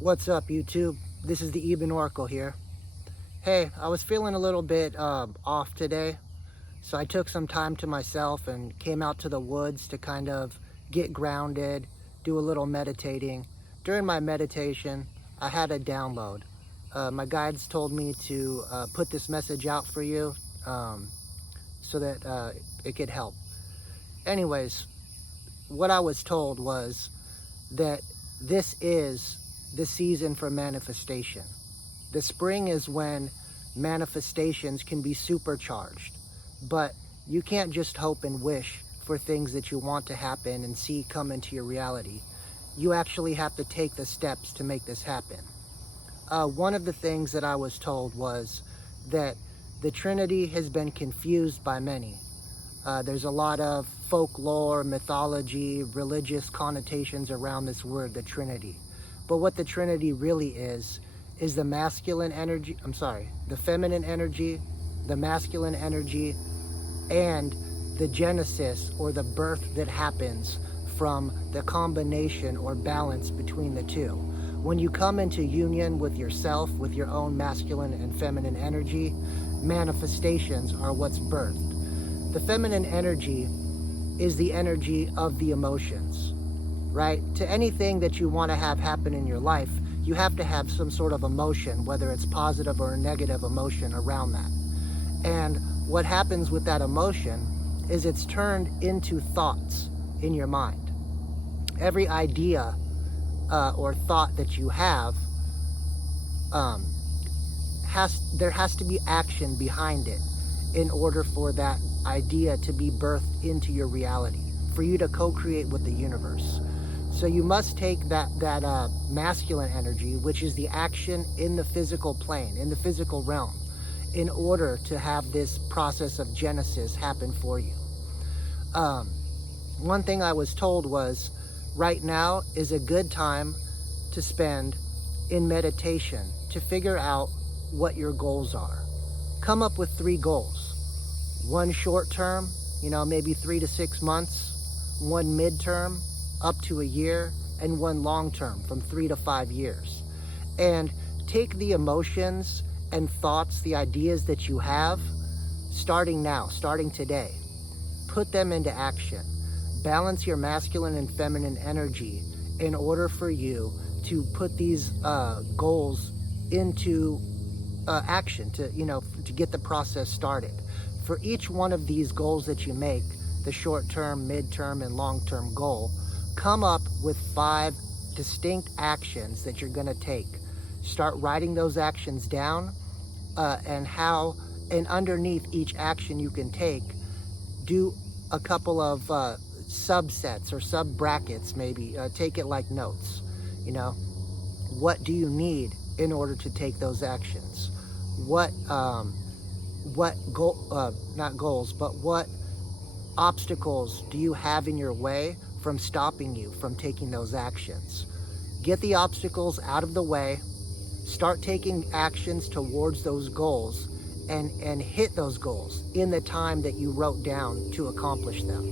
What's up, YouTube? This is the Eben Oracle here. Hey, I was feeling a little bit off today, so I took some time to myself and came out to the woods to kind of get grounded, do a little meditating. During my meditation, I had a download. My guides told me to put this message out for you so that it could help. Anyways, what I was told was that this is the season for manifestation. The spring is when manifestations can be supercharged, but you can't just hope and wish for things that you want to happen and see come into your reality. You actually have to take the steps to make this happen. One of the things that I was told was that the Trinity has been confused by many. There's a lot of folklore, mythology, religious connotations around this word, the Trinity. But what the Trinity really is the masculine energy, the feminine energy, the masculine energy, and the genesis or the birth that happens from the combination or balance between the two. When you come into union with yourself, with your own masculine and feminine energy, manifestations are what's birthed. The feminine energy is the energy of the emotions, right? To anything that you want to have happen in your life, you have to have some sort of emotion, whether it's positive or negative emotion around that. And what happens with that emotion is it's turned into thoughts in your mind. Every idea or thought that you have, there has to be action behind it in order for that idea to be birthed into your reality, for you to co-create with the universe. So you must take that masculine energy, which is the action in the physical plane, in the physical realm, in order to have this process of genesis happen for you. One thing I was told was, right now is a good time to spend in meditation to figure out what your goals are. Come up with 3 goals. One short term, maybe 3 to 6 months. One midterm, up to a year, and one long term from 3 to 5 years. And take the emotions and thoughts, the ideas that you have, starting now, starting today. Put them into action. Balance your masculine and feminine energy in order for you to put these goals into action, to get the process started. For each one of these goals that you make, the short-term, mid-term, and long-term goal, come up with 5 distinct actions that you're going to take. Start writing those actions down, and underneath each action you can take, do a couple of subsets or sub brackets, maybe. Take it like notes. What do you need in order to take those actions? What obstacles do you have in your way from stopping you from taking those actions? Get the obstacles out of the way, start taking actions towards those goals, and hit those goals in the time that you wrote down to accomplish them.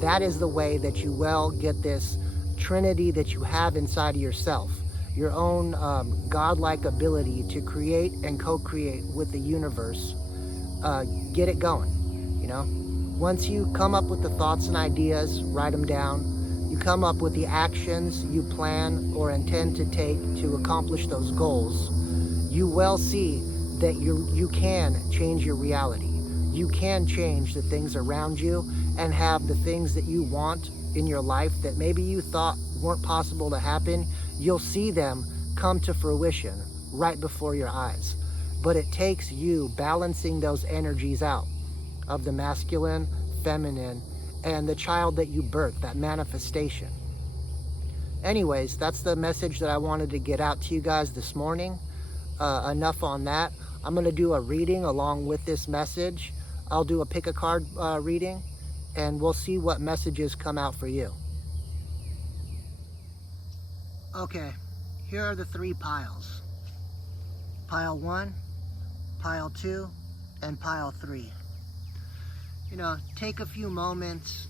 That is the way that you will get this Trinity that you have inside of yourself, your own godlike ability to create and co-create with the universe. Get it going, Once you come up with the thoughts and ideas, write them down. You come up with the actions you plan or intend to take to accomplish those goals. You will see that you can change your reality. You can change the things around you and have the things that you want in your life that maybe you thought weren't possible to happen. You'll see them come to fruition right before your eyes. But it takes you balancing those energies out of the masculine, feminine, and the child that you birthed, that manifestation. Anyways, that's the message that I wanted to get out to you guys this morning. Enough on that. I'm going to do a reading along with this message. I'll do a pick a card reading, and we'll see what messages come out for you. Okay, here are the 3 piles. Pile 1, pile 2, and pile 3. Take a few moments,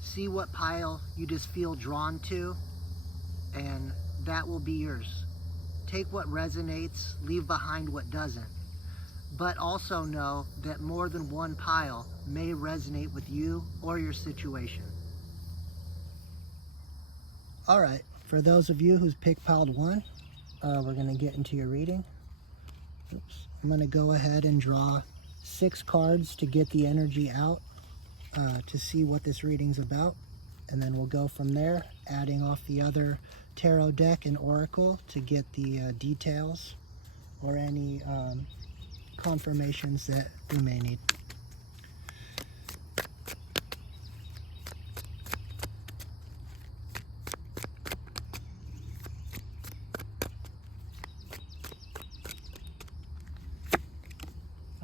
see what pile you just feel drawn to, and that will be yours. Take what resonates, leave behind what doesn't. But also know that more than one pile may resonate with you or your situation. All right, for those of you who's pick piled 1, we're going to get into your reading. Oops. I'm going to go ahead and draw 6 cards to get the energy out to see what this reading's about. And then we'll go from there, adding off the other tarot deck and oracle to get the details or any confirmations that we may need.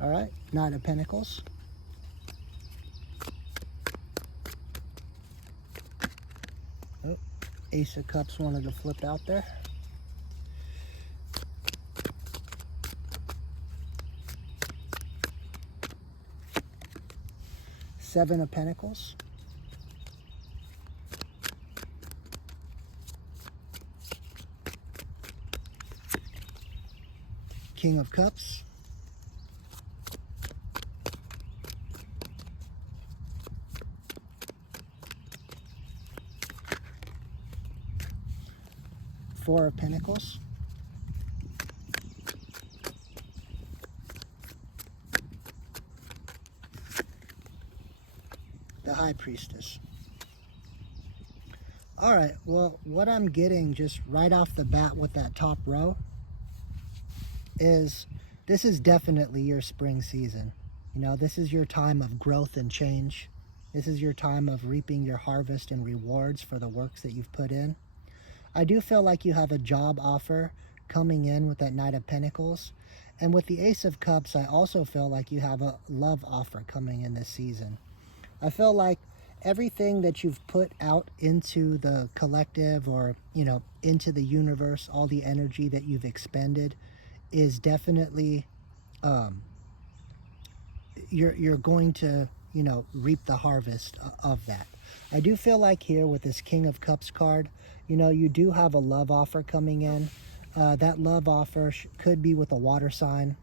All right, Knight of Pentacles. Oh, Ace of Cups wanted to flip out there. Seven of Pentacles. King of Cups. Four of Pentacles. The High Priestess. All right, well, what I'm getting just right off the bat with that top row is this is definitely your spring season. You know, this is your time of growth and change. This is your time of reaping your harvest and rewards for the works that you've put in. I do feel like you have a job offer coming in with that Knight of Pentacles. And with the Ace of Cups, I also feel like you have a love offer coming in this season. I feel like everything that you've put out into the collective or, you know, into the universe, all the energy that you've expended is definitely, you're going to, you know, reap the harvest of that. I do feel like here with this King of Cups card, you know, you do have a love offer coming in. That love offer could be with a water sign,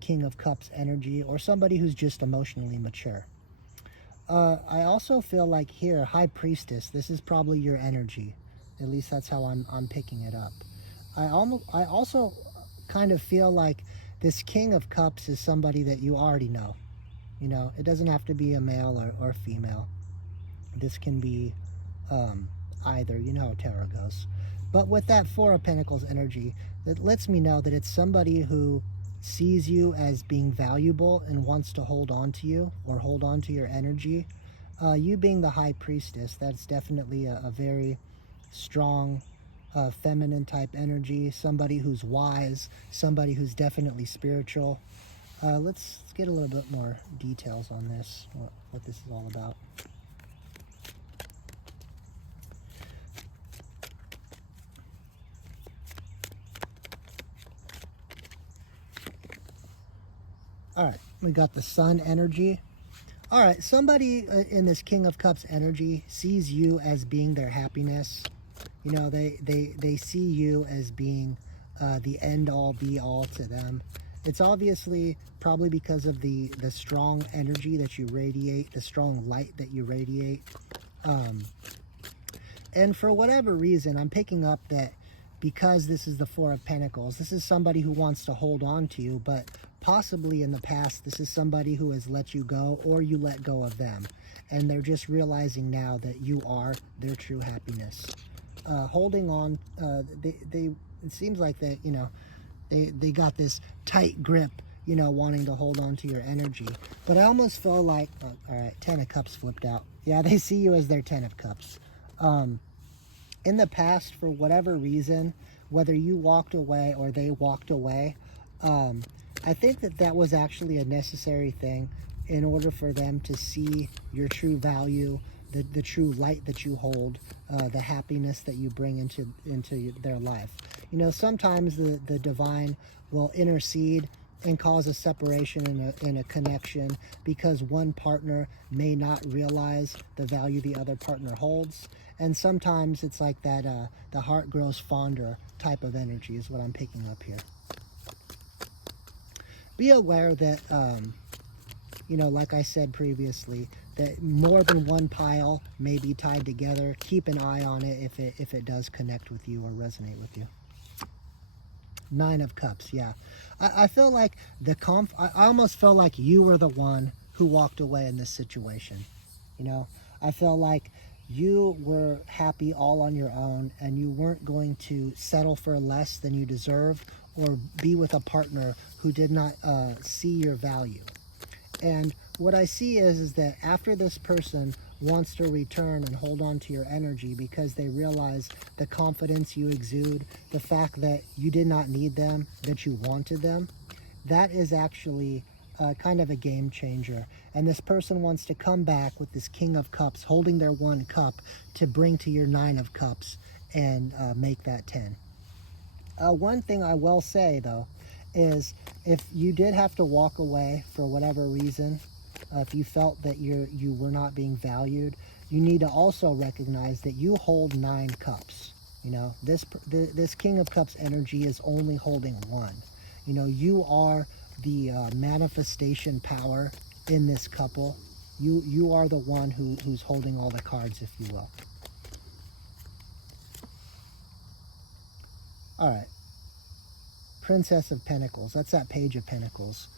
King of Cups energy, or somebody who's just emotionally mature. I also feel like here, High Priestess, this is probably your energy. At least that's how I'm picking it up. I also kind of feel like this King of Cups is somebody that you already know. You know, it doesn't have to be a male or female. This can be either, you know how tarot goes. But with that Four of Pentacles energy, that lets me know that it's somebody who sees you as being valuable and wants to hold on to you or hold on to your energy. You being the High Priestess, that's definitely a very strong feminine type energy, somebody who's wise, somebody who's definitely spiritual. Let's get a little bit more details on this, what this is all about. All right, we got the Sun energy. All right, somebody in this King of Cups energy sees you as being their happiness. You know, they see you as being the end-all, be-all to them. It's obviously probably because of the strong energy that you radiate, the strong light that you radiate. And for whatever reason, I'm picking up that because this is the Four of Pentacles, this is somebody who wants to hold on to you, but possibly in the past, this is somebody who has let you go or you let go of them. And they're just realizing now that you are their true happiness. Holding on, it seems like that, you know, they got this tight grip, you know, wanting to hold on to your energy. But I almost feel like, oh, all right, 10 of Cups flipped out. Yeah, they see you as their 10 of Cups. In the past, for whatever reason, whether you walked away or they walked away, I think that was actually a necessary thing in order for them to see your true value, the true light that you hold, the happiness that you bring into their life. You know, sometimes the divine will intercede and cause a separation in a connection because one partner may not realize the value the other partner holds. And sometimes it's like that the heart grows fonder type of energy is what I'm picking up here. Be aware that, like I said previously, that more than one pile may be tied together. Keep an eye on it if it does connect with you or resonate with you. Nine of Cups, yeah. I feel like I almost feel like you were the one who walked away in this situation. I feel like you were happy all on your own and you weren't going to settle for less than you deserve or be with a partner who did not see your value. And what I see is that after this person wants to return and hold on to your energy because they realize the confidence you exude, the fact that you did not need them, that you wanted them, that is actually kind of a game changer. And this person wants to come back with this King of Cups, holding their one cup to bring to your Nine of Cups and make that 10. One thing I will say, though, is if you did have to walk away for whatever reason, if you felt that you were not being valued, you need to also recognize that you hold 9 cups. This King of Cups energy is only holding one. You are the manifestation power in this couple. You are the one who's holding all the cards, if you will. All right. Princess of Pentacles. That's that Page of Pentacles.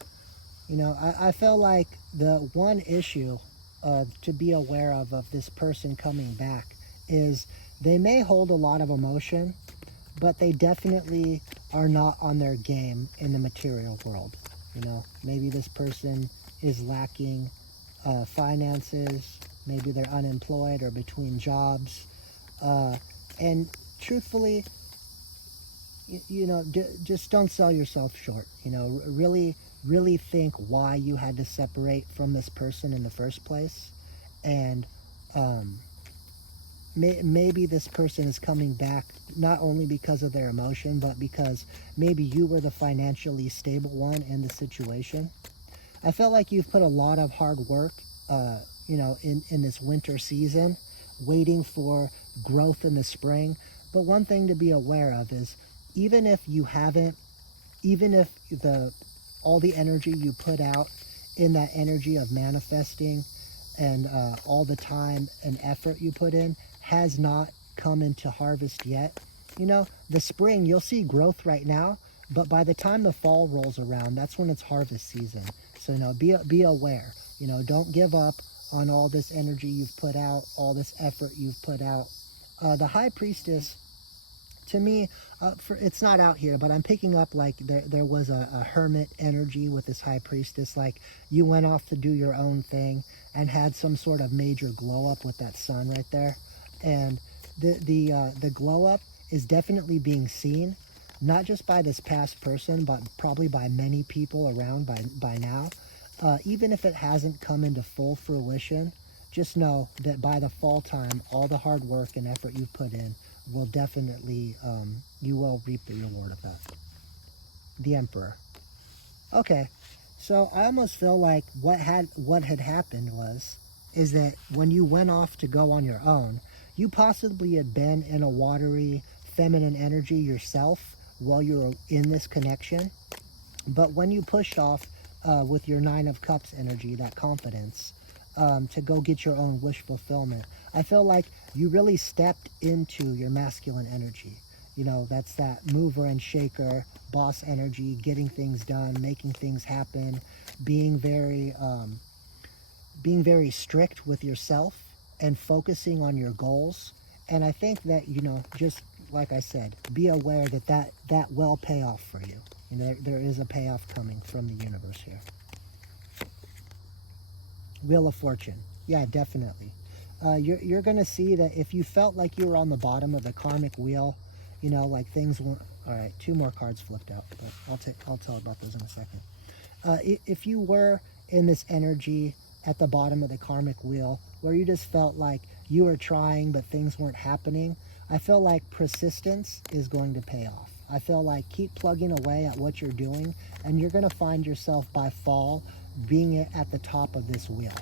I feel like the one issue to be aware of this person coming back is they may hold a lot of emotion, but they definitely are not on their game in the material world. Maybe this person is lacking finances, maybe they're unemployed or between jobs. And truthfully, just don't sell yourself short. Really think why you had to separate from this person in the first place. And maybe this person is coming back not only because of their emotion, but because maybe you were the financially stable one in the situation. I felt like you've put a lot of hard work, in this winter season, waiting for growth in the spring. But one thing to be aware of is even if all the energy you put out in that energy of manifesting and all the time and effort you put in has not come into harvest yet, the spring, you'll see growth right now, but by the time the fall rolls around, that's when it's harvest season. So, be aware. Don't give up on all this energy you've put out, all this effort you've put out. The High Priestess, to me, it's not out here, but I'm picking up like there was a hermit energy with this High Priestess. Like you went off to do your own thing and had some sort of major glow up with that sun right there. And the glow up is definitely being seen, not just by this past person, but probably by many people around by now. Even if it hasn't come into full fruition, just know that by the fall time, all the hard work and effort you've put in will definitely, you will reap the reward of that. The Emperor. Okay, so I almost feel like what had happened is that when you went off to go on your own, you possibly had been in a watery, feminine energy yourself while you were in this connection. But when you pushed off with your Nine of Cups energy, that confidence, to go get your own wish fulfillment, I feel like you really stepped into your masculine energy. That's that mover and shaker, boss energy, getting things done, making things happen, being very strict with yourself and focusing on your goals. And I think that, just like I said, be aware that will pay off for you. There is a payoff coming from the universe here. Wheel of Fortune. Yeah, definitely. You're going to see that if you felt like you were on the bottom of the karmic wheel, like things weren't... All right, 2 more cards flipped out, but I'll tell about those in a second. If you were in this energy at the bottom of the karmic wheel where you just felt like you were trying but things weren't happening, I feel like persistence is going to pay off. I feel like keep plugging away at what you're doing, and you're going to find yourself by fall being at the top of this wheel.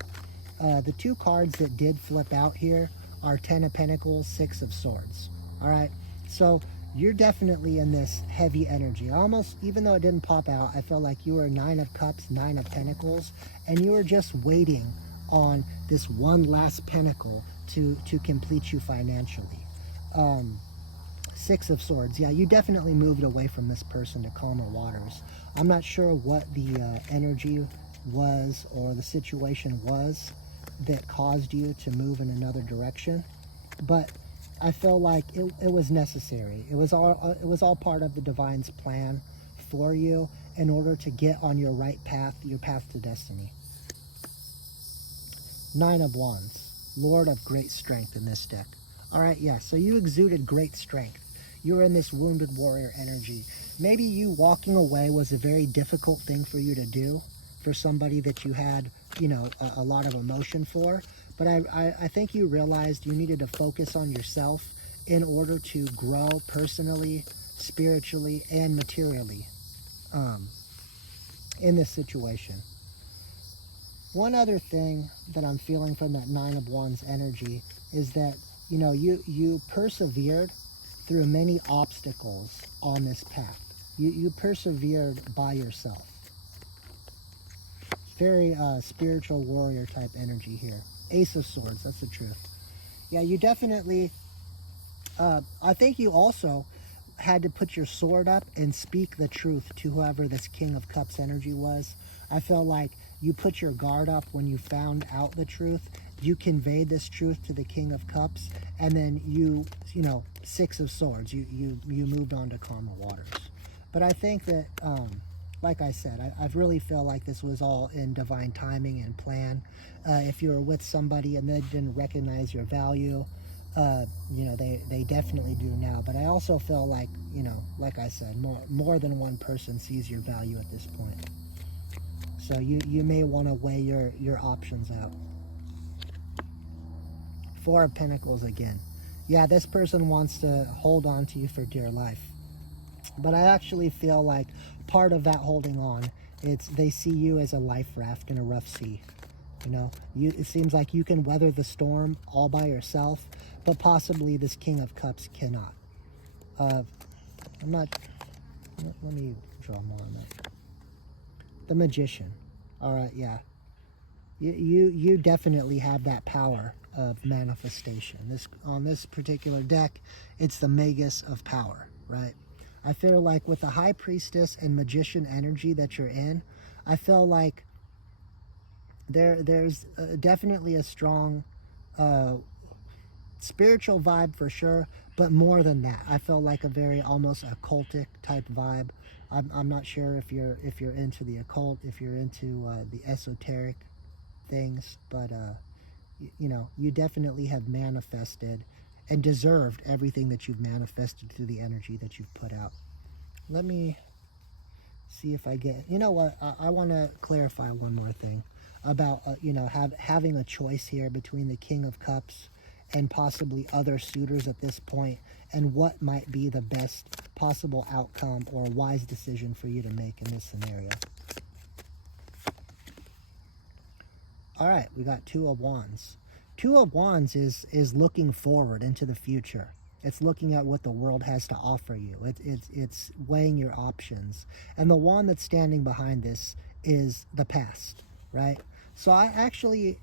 The two cards that did flip out here are 10 of Pentacles, 6 of Swords. All right, so you're definitely in this heavy energy. Almost, even though it didn't pop out, I felt like you were 9 of Cups, 9 of Pentacles, and you were just waiting on this one last pentacle to complete you financially. 6 of Swords. Yeah, you definitely moved away from this person to calmer waters. I'm not sure what the energy was or the situation was that caused you to move in another direction, but I feel like it was necessary. It was all part of the divine's plan for you in order to get on your right path, your path to destiny. 9 of Wands, Lord of great strength in this deck. All right, yeah, so you exuded great strength. You were in this wounded warrior energy. Maybe you walking away was a very difficult thing for you to do, for somebody that you had, you know, a lot of emotion for. But I think you realized you needed to focus on yourself in order to grow personally, spiritually, and materially in this situation. One other thing that I'm feeling from that 9 of Wands energy is that, you know, you persevered through many obstacles on this path. You persevered by yourself. Very spiritual warrior type energy here. Ace of Swords, that's the truth. Yeah, you definitely, I think you also had to put your sword up and speak the truth to whoever this King of Cups energy was. I feel like you put your guard up when you found out the truth. You conveyed this truth to the King of Cups, and then you know, 6 of Swords, you moved on to calmer waters. But I think that, like I said, I really feel like this was all in divine timing and plan. If you were with somebody and they didn't recognize your value, you know, they definitely do now. But I also feel like, you know, like I said, more than one person sees your value at this point. So you may want to weigh your options out. 4 of Pentacles again. Yeah, this person wants to hold on to you for dear life. But I actually feel like part of that holding on, they see you as a life raft in a rough sea. You know, it seems like you can weather the storm all by yourself, but possibly this King of Cups cannot. I'm not, let me draw more on that. The Magician. All right, yeah. You definitely have that power of manifestation. On this particular deck, it's the Magus of power, right? I feel like with the High Priestess and Magician energy that you're in, I feel like there's definitely a strong spiritual vibe for sure, but more than that, I feel like a very almost occultic type vibe. I'm not sure if you're into the occult, if you're into the esoteric things, but you know, you definitely have manifested and deserved everything that you've manifested through the energy that you've put out. Let me see if I get, you know what, I want to clarify one more thing about, you know, having a choice here between the King of Cups and possibly other suitors at this point, and what might be the best possible outcome or wise decision for you to make in this scenario. All right, we got 2 of Wands. 2 of Wands is looking forward into the future. It's looking at what the world has to offer you. It's weighing your options. And the wand that's standing behind this is the past, right? So I actually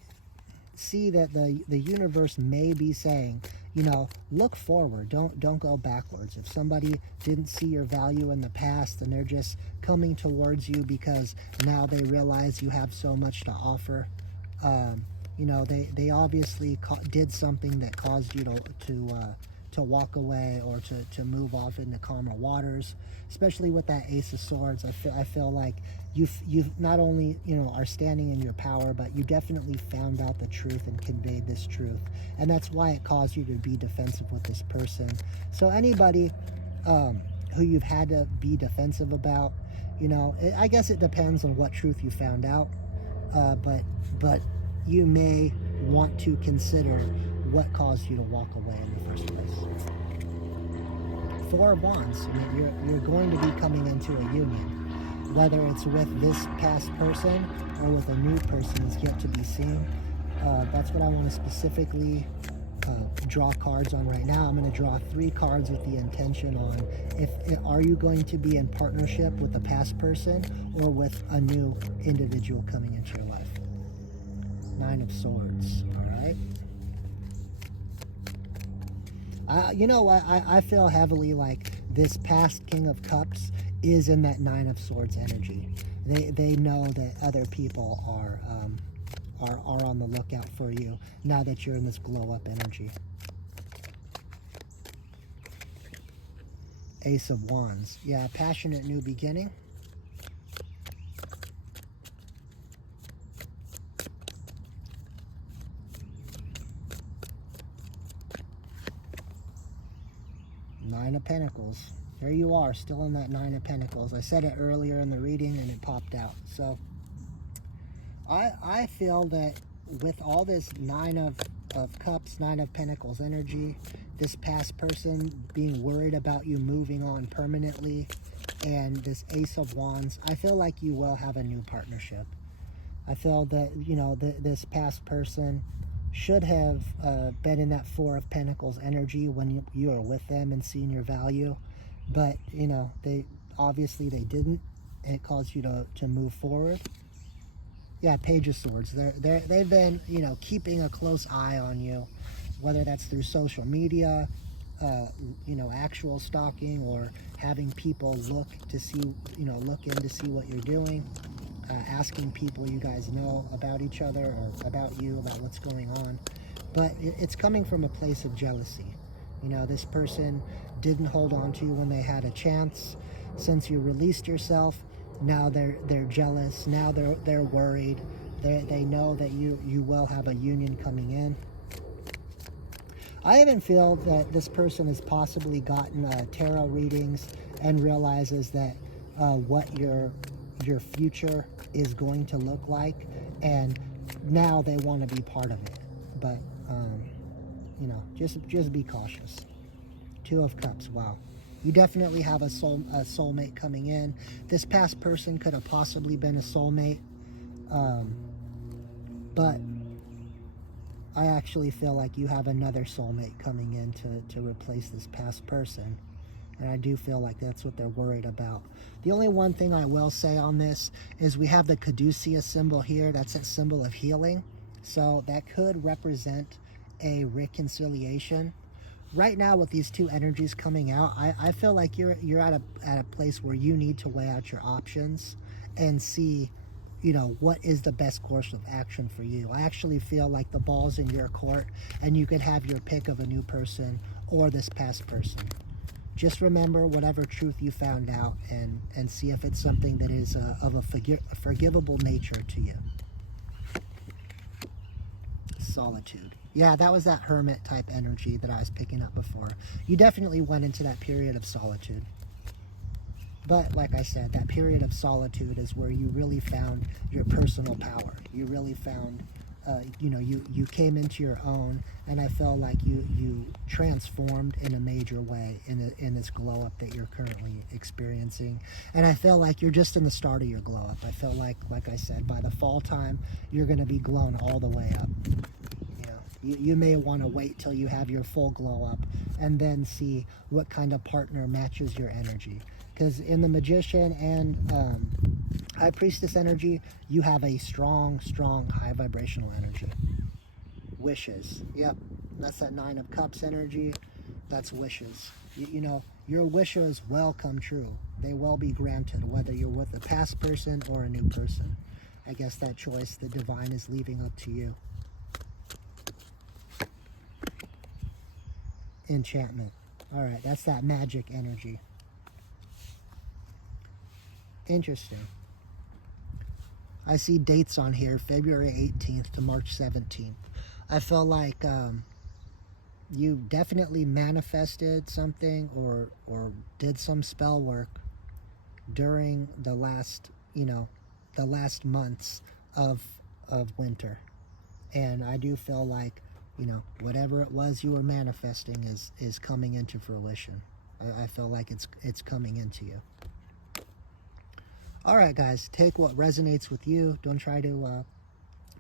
see that the universe may be saying, you know, look forward, don't go backwards. If somebody didn't see your value in the past and they're just coming towards you because now they realize you have so much to offer, you know, they obviously did something that caused you to walk away or to move off into calmer waters. Especially with that Ace of Swords, I feel like you've not only, you know, are standing in your power, but you definitely found out the truth and conveyed this truth, and that's why it caused you to be defensive with this person. So anybody who you've had to be defensive about, you know, I guess it depends on what truth you found out, but you may want to consider what caused you to walk away in the first place. Four of Wands. You're going to be coming into a union. Whether it's with this past person or with a new person is yet to be seen. That's what I want to specifically draw cards on right now. I'm going to draw 3 cards with the intention on are you going to be in partnership with a past person or with a new individual coming into your life. 9 of Swords. All right. You know what? I feel heavily like this past King of Cups is in that 9 of Swords energy. They know that other people are on the lookout for you now that you're in this glow up energy. Ace of Wands. Yeah, passionate new beginning. Nine of Pentacles. There you are, still in that 9 of Pentacles. I said it earlier in the reading and it popped out. So I feel that with all this 9 of Cups, 9 of Pentacles energy, this past person being worried about you moving on permanently, and this Ace of Wands, I feel like you will have a new partnership. I feel that, you know, this past person should have been in that 4 of Pentacles energy when you are with them and seeing your value. But, you know, obviously they didn't, and it caused you to move forward. Yeah, Page of Swords. They've been, you know, keeping a close eye on you, whether that's through social media, you know, actual stalking, or having people look in to see what you're doing, asking people you guys know about each other or about you, about what's going on. But it's coming from a place of jealousy. You know, this person didn't hold on to you when they had a chance. Since you released yourself, now they're jealous. Now they're worried. They know that you will have a union coming in. I even feel that this person has possibly gotten tarot readings and realizes that what your future is going to look like, and now they want to be part of it. But you know, just be cautious. 2 of Cups. Wow. You definitely have a soulmate coming in. This past person could have possibly been a soulmate, but I actually feel like you have another soulmate coming in to replace this past person. And I do feel like that's what they're worried about. The only one thing I will say on this is we have the caduceus symbol here. That's a symbol of healing. So that could represent a reconciliation. Right now with these 2 energies coming out, I feel like you're at a place where you need to weigh out your options and see, you know, what is the best course of action for you. I actually feel like the ball's in your court, and you could have your pick of a new person or this past person. Just remember whatever truth you found out, and see if it's something that is of a forgivable nature to you. Solitude. Yeah, that was that hermit type energy that I was picking up before. You definitely went into that period of solitude. But like I said, that period of solitude is where you really found your personal power. You really found, you know, you came into your own, and I felt like you transformed in a major way in this glow up that you're currently experiencing. And I feel like you're just in the start of your glow up. I feel like I said, by the fall time, you're going to be glowing all the way up. You may want to wait till you have your full glow up and then see what kind of partner matches your energy. Because in the Magician and High Priestess energy, you have a strong, high vibrational energy. Wishes. Yep, that's that 9 of Cups energy. That's wishes. You know, your wishes will come true. They will be granted, whether you're with a past person or a new person. I guess that choice the divine is leaving up to you. Enchantment. All right, that's that magic energy. Interesting. I see dates on here, February 18th to March 17th. I feel like you definitely manifested something or did some spell work during the last, you know, the last months of winter. And I do feel like, you know, whatever it was you were manifesting is coming into fruition. I feel like it's coming into you. All right, guys, take what resonates with you. Don't try to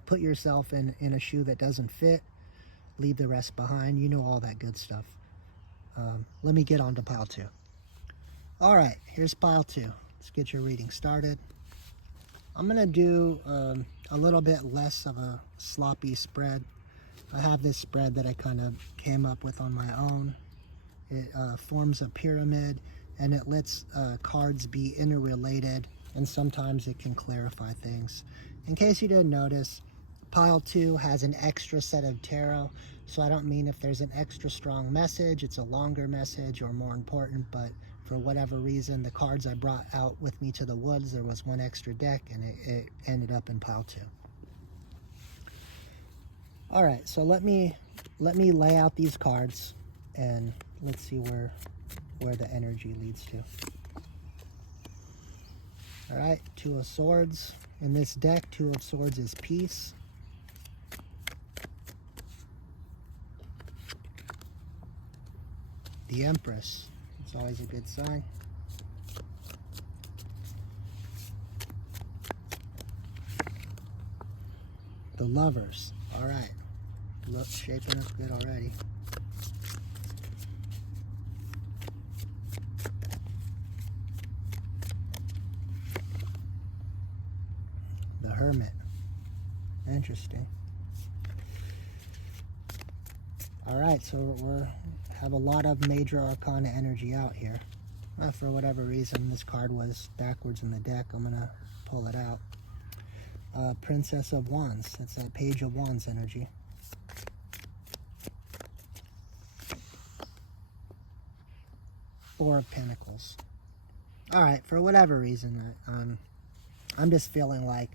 put yourself in a shoe that doesn't fit. Leave the rest behind. You know all that good stuff. Let me get on to pile 2. All right, here's pile 2. Let's get your reading started. I'm going to do a little bit less of a sloppy spread. I have this spread that I kind of came up with on my own. It forms a pyramid, and it lets cards be interrelated, and sometimes it can clarify things. In case you didn't notice, pile 2 has an extra set of tarot, so I don't mean if there's an extra strong message, it's a longer message or more important, but for whatever reason, the cards I brought out with me to the woods, there was one extra deck, and it ended up in pile 2. All right, so let me lay out these cards, and let's see where the energy leads to. All right, 2 of Swords. In this deck, 2 of Swords is peace. The Empress. It's always a good sign. The Lovers. All right. Look, shaping up good already. The Hermit. Interesting. All right, so we have a lot of major arcana energy out here. For whatever reason, this card was backwards in the deck. I'm gonna pull it out. Princess of Wands. That's that Page of Wands energy. Four of Pentacles. All right, for whatever reason, I'm just feeling like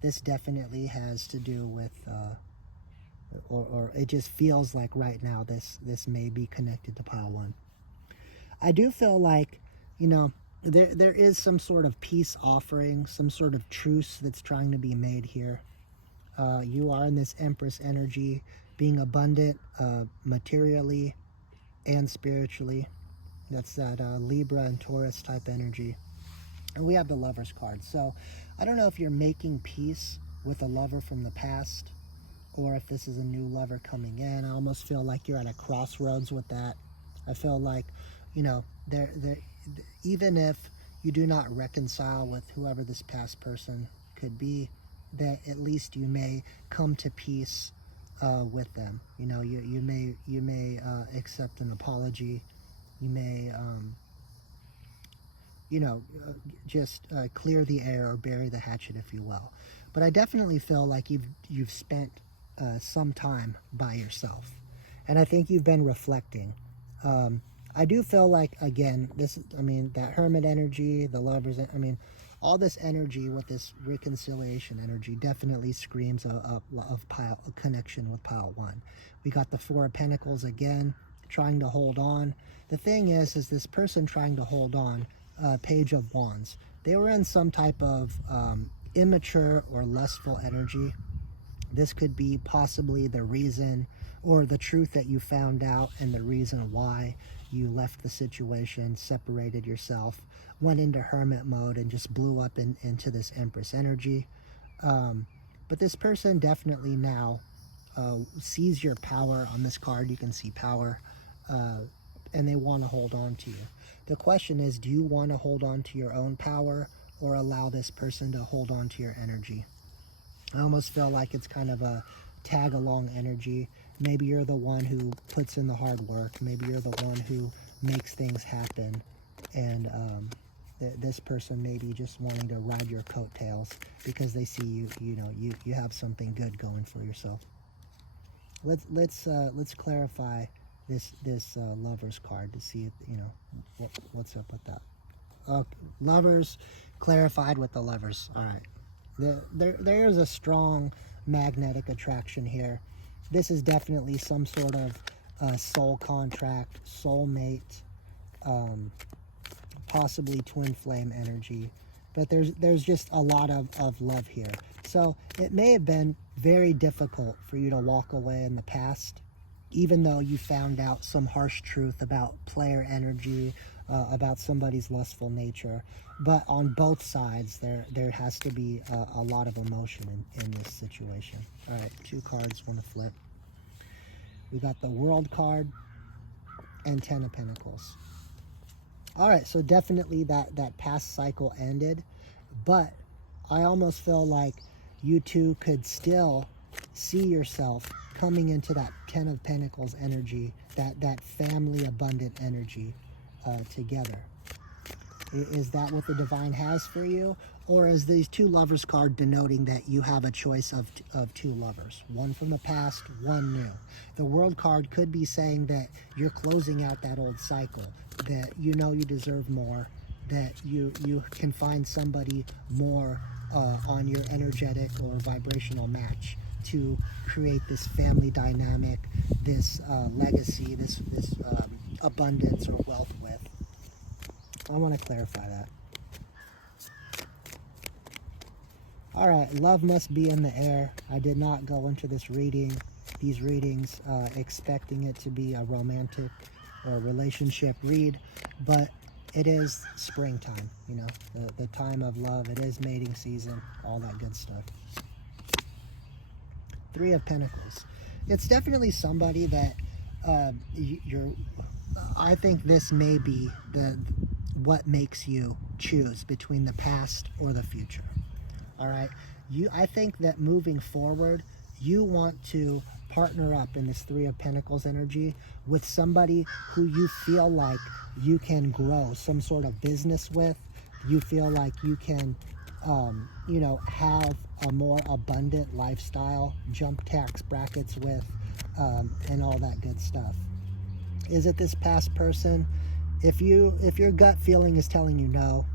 this definitely has to do with, or it just feels like right now this may be connected to pile 1. I do feel like, you know, there is some sort of peace offering, some sort of truce that's trying to be made here. You are in this Empress energy, being abundant materially and spiritually. That's that Libra and Taurus type energy. And we have the Lovers card. So I don't know if you're making peace with a lover from the past, or if this is a new lover coming in. I almost feel like you're at a crossroads with that. I feel like, you know, even if you do not reconcile with whoever this past person could be, that at least you may come to peace with them. You know, you may accept an apology. You may, you know, just clear the air or bury the hatchet, if you will. But I definitely feel like you've spent some time by yourself, and I think you've been reflecting. I do feel like, again, that Hermit energy, the Lovers, all this energy with this reconciliation energy definitely screams of a connection with pile 1. We got the Four of Pentacles again, trying to hold on. The thing is this person trying to hold on, Page of Wands, they were in some type of immature or lustful energy. This could be possibly the reason or the truth that you found out, and the reason why you left the situation, separated yourself, went into hermit mode, and just blew up into this Empress energy. But this person definitely now sees your power. On this card you can see power, and they want to hold on to you. The question is, do you want to hold on to your own power, or allow this person to hold on to your energy? I almost feel like it's kind of a tag along energy. Maybe you're the one who puts in the hard work. Maybe you're the one who makes things happen. And this person may be just wanting to ride your coattails because they see you have something good going for yourself. Let's clarify this Lovers card to see if, what's up with that. Lovers clarified with the Lovers. All right. There is a strong magnetic attraction here. This is definitely some sort of soul contract, soulmate, possibly twin flame energy. But there's just a lot of love here. So it may have been very difficult for you to walk away in the past. even though you found out some harsh truth about player energy, about somebody's lustful nature. But on both sides, there has to be a lot of emotion in this situation. All right, 2 cards, want to flip. We got the World card and 10 of Pentacles. All right, so definitely that past cycle ended, but I almost feel like you two could still see yourself coming into that 10 of Pentacles energy, that family abundant energy together. Is that what the divine has for you? Or is these 2 lovers card denoting that you have a choice of 2 lovers? One from the past, one new. The World card could be saying that you're closing out that old cycle, that you know you deserve more, that you can find somebody more on your energetic or vibrational match to create this family dynamic, this legacy, this abundance or wealth with. I want to clarify that. All right, love must be in the air. I did not go into these readings, expecting it to be a romantic or relationship read, but it is springtime, you know, the time of love. It is mating season, all that good stuff. 3 of Pentacles. It's definitely somebody that I think this may be what makes you choose between the past or the future. All right, I think that moving forward, you want to partner up in this 3 of Pentacles energy with somebody who you feel like you can grow some sort of business with. You feel like you can you know, have a more abundant lifestyle, jump tax brackets with, and all that good stuff. Is it this past person? If your gut feeling is telling you no,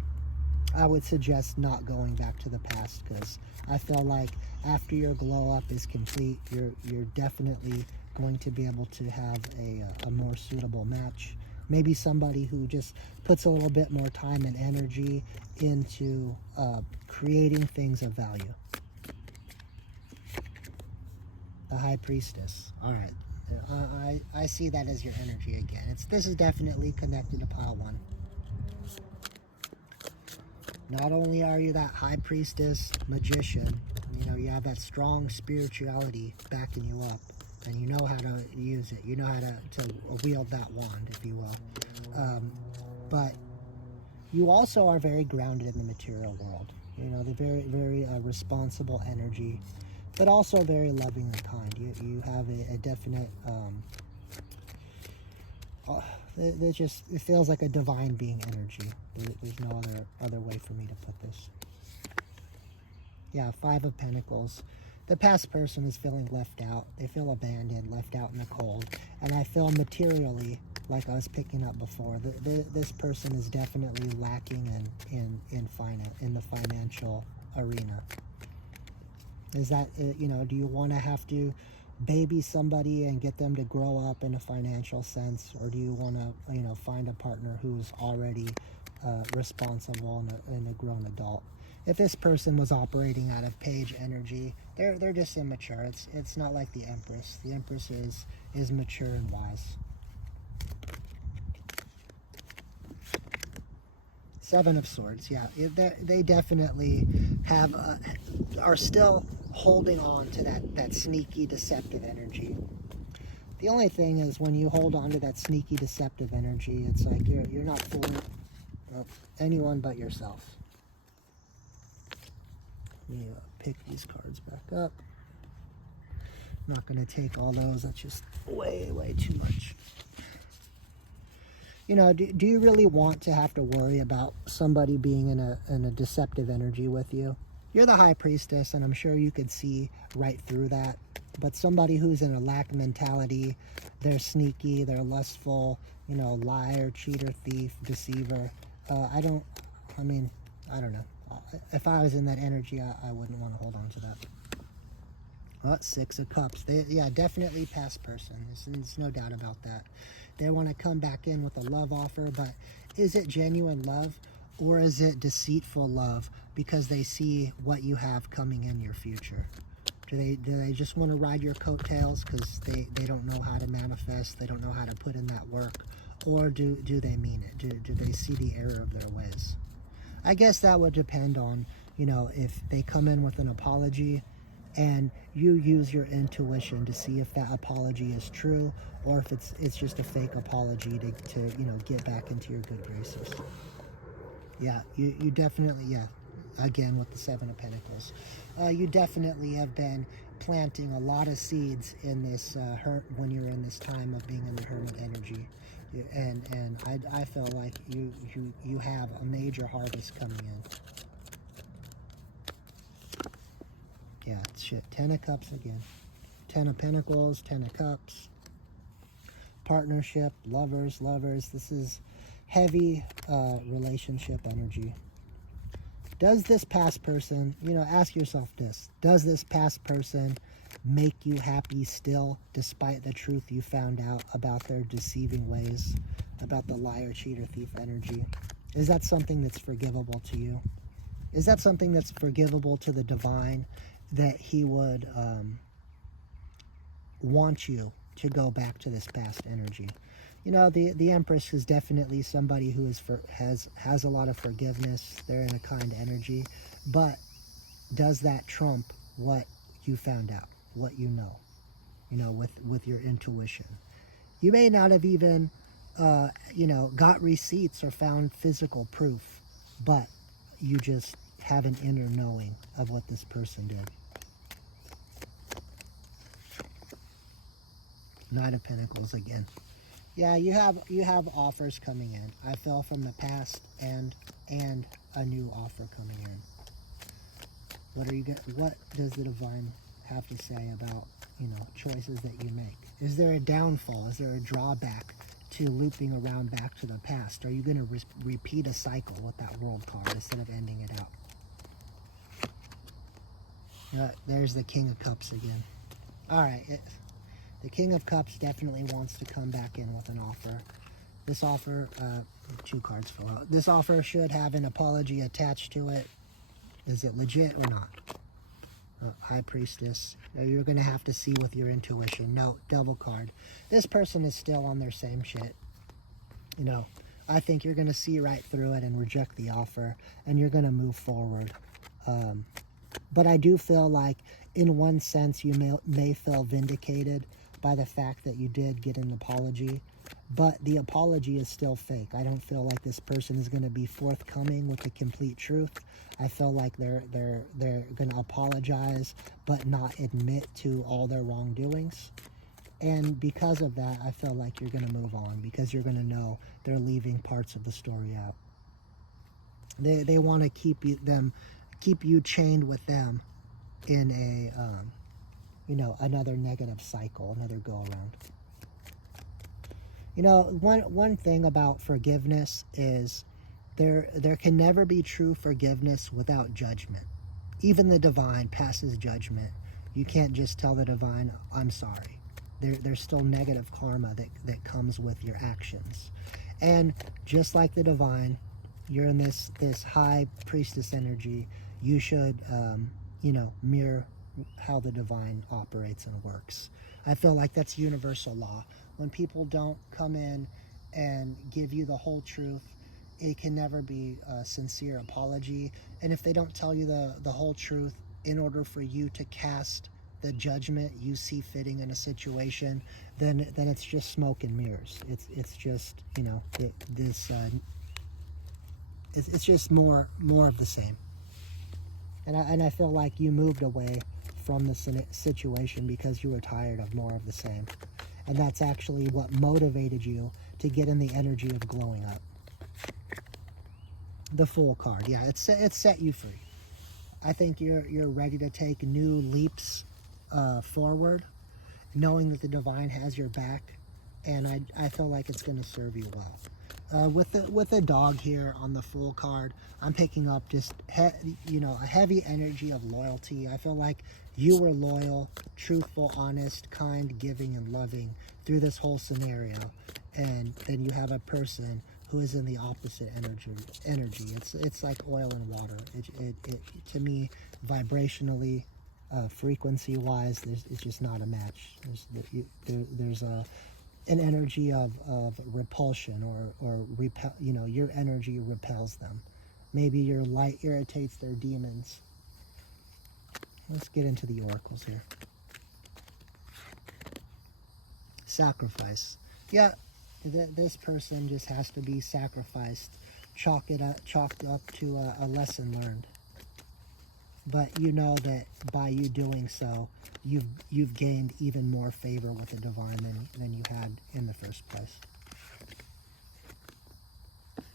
I would suggest not going back to the past, because I feel like after your glow up is complete, you're definitely going to be able to have a more suitable match. Maybe somebody who just puts a little bit more time and energy into creating things of value. The High Priestess. All right. I see that as your energy again. This is definitely connected to pile 1. Not only are you that High Priestess magician, you know, you have that strong spirituality backing you up, and you know how to use it. You know how to wield that wand, if you will. But you also are very grounded in the material world. You know, the very, very responsible energy, but also very loving and kind. You have a definite, it feels like a divine being energy. There's no other way for me to put this. Yeah, 5 of Pentacles. The past person is feeling left out. They feel abandoned, left out in the cold. And I feel materially, like I was picking up before, this person is definitely lacking in the financial arena. Is that, you know, do you want to have to baby somebody and get them to grow up in a financial sense, or do you want to, you know, find a partner who's already responsible and a grown adult? If this person was operating out of page energy, they're just immature. It's not like the Empress. The Empress is mature and wise. 7 of Swords. Yeah, they definitely are still holding on to that sneaky, deceptive energy. The only thing is, when you hold on to that sneaky, deceptive energy, it's like you're not fooling anyone but yourself. Let me pick these cards back up. I'm not going to take all those. That's just way too much. You know, do you really want to have to worry about somebody being in a deceptive energy with you? You're the High Priestess, and I'm sure you could see right through that. But somebody who's in a lack mentality, they're sneaky, they're lustful, you know, liar, cheater, thief, deceiver. I don't know. If I was in that energy, I wouldn't want to hold on to that. Well, 6 of Cups. Yeah, definitely past person. There's no doubt about that. They want to come back in with a love offer, but is it genuine love, or is it deceitful love because they see what you have coming in your future? Do they just want to ride your coattails because they don't know how to manifest, they don't know how to put in that work? Or do they mean it? Do they see the error of their ways? I guess that would depend on, you know, if they come in with an apology and you use your intuition to see if that apology is true, or if it's just a fake apology to you know, get back into your good graces. Yeah, you definitely, yeah, again with the Seven of Pentacles, you definitely have been planting a lot of seeds in this when you're in this time of being in the Hermit energy. And I feel like you have a major harvest coming in. Yeah, shit. 10 of Cups again. 10 of Pentacles, 10 of Cups. Partnership, lovers. This is heavy relationship energy. Does this past person, you know, ask yourself this. Does this past person make you happy still, despite the truth you found out about their deceiving ways, about the liar, cheater, thief energy? Is that something that's forgivable to you? Is that something that's forgivable to the divine, that he would want you to go back to this past energy? You know, the Empress is definitely somebody who has a lot of forgiveness. They're in a kind energy. But does that trump what you found out, what you know, with your intuition? You may not have even, you know, got receipts or found physical proof, but you just have an inner knowing of what this person did. Knight of Pentacles again. Yeah, you have offers coming in. I feel from the past and a new offer coming in. What does the divine have to say about, you know, choices that you make? Is there a downfall? Is there a drawback to looping around back to the past? Are you going to repeat a cycle with that World card instead of ending it out? There's the King of Cups again. All right. The King of Cups definitely wants to come back in with an offer. This offer, 2 cards fell out. This offer should have an apology attached to it. Is it legit or not? High Priestess. You're going to have to see with your intuition. No, Devil card. This person is still on their same shit. You know, I think you're going to see right through it and reject the offer, and you're going to move forward. But I do feel like, in one sense, you may feel vindicated by the fact that you did get an apology, but the apology is still fake. I don't feel like this person is going to be forthcoming with the complete truth. I feel like they're going to apologize but not admit to all their wrongdoings. And because of that, I feel like you're going to move on, because you're going to know they're leaving parts of the story out. They want to keep you chained with them in a you know, another negative cycle, another go around. You know, one thing about forgiveness is there can never be true forgiveness without judgment. Even the divine passes judgment. You can't just tell the divine, I'm sorry. There's still negative karma that comes with your actions. And just like the divine, you're in this High Priestess energy. You should, you know, mirror how the divine operates and works. I feel like that's universal law. When people don't come in and give you the whole truth, it can never be a sincere apology. And if they don't tell you the whole truth, in order for you to cast the judgment you see fitting in a situation, then it's just smoke and mirrors. It's just, you know, it's just more of the same. And I feel like you moved away from the situation because you were tired of more of the same. And that's actually what motivated you to get in the energy of glowing up. The Fool card, yeah, it set you free. I think you're ready to take new leaps forward, knowing that the divine has your back, and I feel like it's going to serve you well. With the dog here on the Fool card, I'm picking up just you know, a heavy energy of loyalty. I feel like you were loyal, truthful, honest, kind, giving, and loving through this whole scenario, and then you have a person who is in the opposite energy. It's like oil and water. It to me, vibrationally, frequency-wise, it's just not a match. There's an energy of repulsion, or repel. Your energy repels them. Maybe your light irritates their demons. Let's get into the oracles here. Sacrifice. Yeah, this person just has to be sacrificed, chalked up to a lesson learned. But you know that by you doing so, you've gained even more favor with the divine than you had in the first place.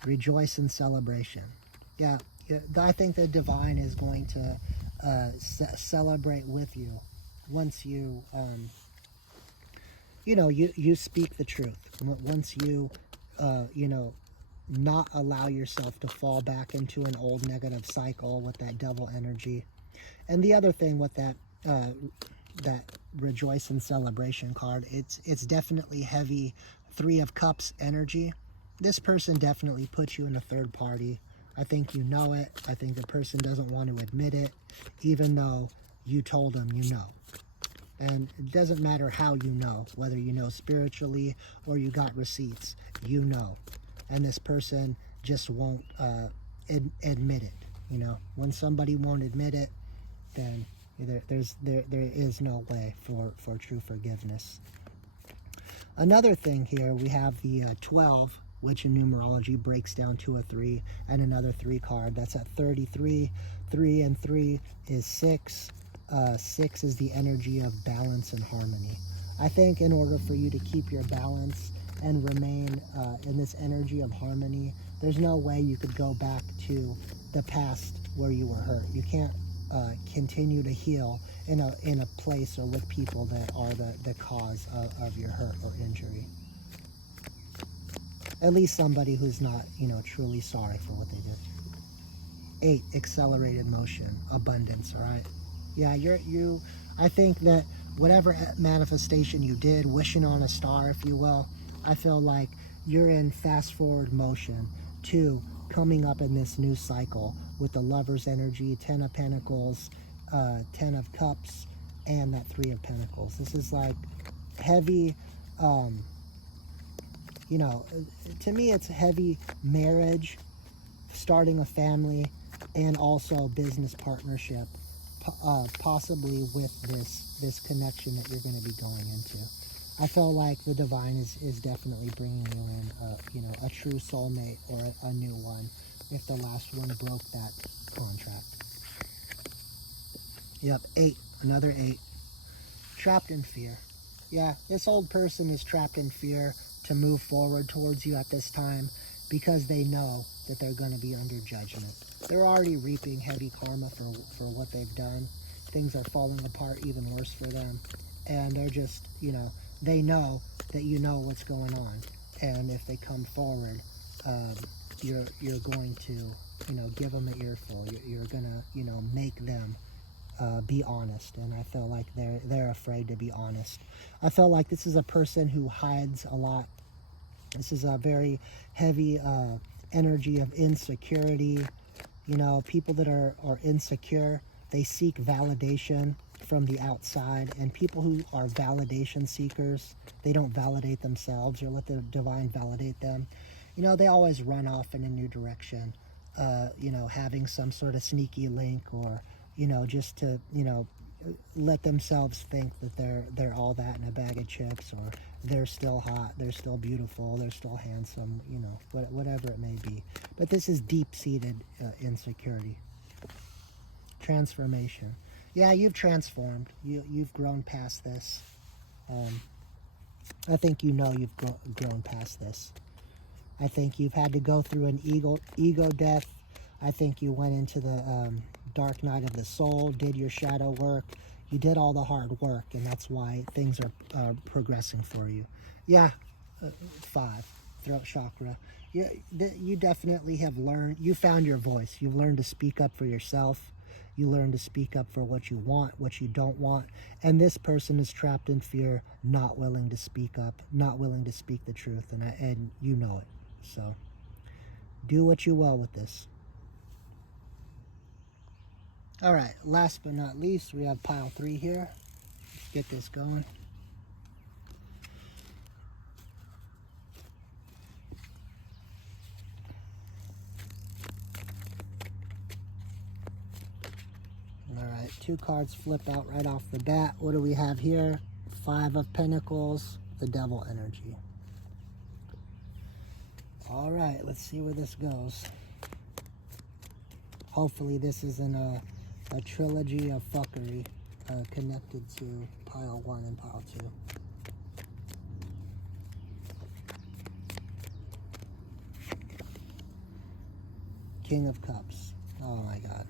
Rejoice in celebration. Yeah, I think the divine is going to celebrate with you once you you speak the truth. Once you not allow yourself to fall back into an old negative cycle with that devil energy. And the other thing with that rejoice in celebration card, it's definitely heavy 3 of Cups energy. This person definitely puts you in a third party. I think you know it. I think the person doesn't want to admit it, even though you told them you know. And it doesn't matter how you know, whether you know spiritually or you got receipts, you know. And this person just won't admit it. When somebody won't admit it, then there is no way for true forgiveness. Another thing here, we have the 12, which in numerology breaks down to a 3, and another 3 card. That's at 33. 3 and 3 is 6. 6 is the energy of balance and harmony. I think in order for you to keep your balance and remain in this energy of harmony, there's no way you could go back to the past where you were hurt. You can't continue to heal in a place or with people that are the cause of your hurt or injury. At least somebody who's not, truly sorry for what they did. 8, accelerated motion, abundance, all right? Yeah, I think that whatever manifestation you did, wishing on a star, if you will, I feel like you're in fast forward motion to coming up in this new cycle with the Lover's energy, 10 of Pentacles, 10 of Cups, and that 3 of Pentacles. This is like heavy, to me it's heavy marriage, starting a family, and also business partnership, possibly with this connection that you're going to be going into. I feel like the divine is definitely bringing you in, a true soulmate or a new one, if the last one broke that contract. Yep, 8, another 8. Trapped in fear. Yeah, this old person is trapped in fear to move forward towards you at this time because they know that they're going to be under judgment. They're already reaping heavy karma for what they've done. Things are falling apart even worse for them. And they're just, they know that you know what's going on. And if they come forward, you're going to, give them an earful. You're going to, make them be honest. And I feel like they're afraid to be honest. I feel like this is a person who hides a lot. This is a very heavy energy of insecurity. People that are insecure, they seek validation from the outside, and people who are validation seekers, they don't validate themselves or let the divine validate them. They always run off in a new direction, having some sort of sneaky link, or just to let themselves think that they're all that in a bag of chips, or they're still hot, they're still beautiful, they're still handsome, whatever it may be. But this is deep-seated insecurity. Transformation. Yeah, you've transformed. You've grown past this. I think you've grown past this. I think you've had to go through an ego death. I think you went into the dark night of the soul, did your shadow work. You did all the hard work, and that's why things are progressing for you. Yeah, 5, throat chakra. You definitely have learned. You found your voice. You've learned to speak up for yourself. You learn to speak up for what you want, what you don't want. And this person is trapped in fear, not willing to speak up, not willing to speak the truth, and you know it. So do what you will with this. All right, last but not least, we have pile 3 here. Let's get this going. All right, 2 cards flip out right off the bat. What do we have here? 5 of Pentacles, the Devil energy. All right, let's see where this goes. Hopefully this isn't a trilogy of fuckery connected to pile 1 and pile 2. King of Cups. Oh my God.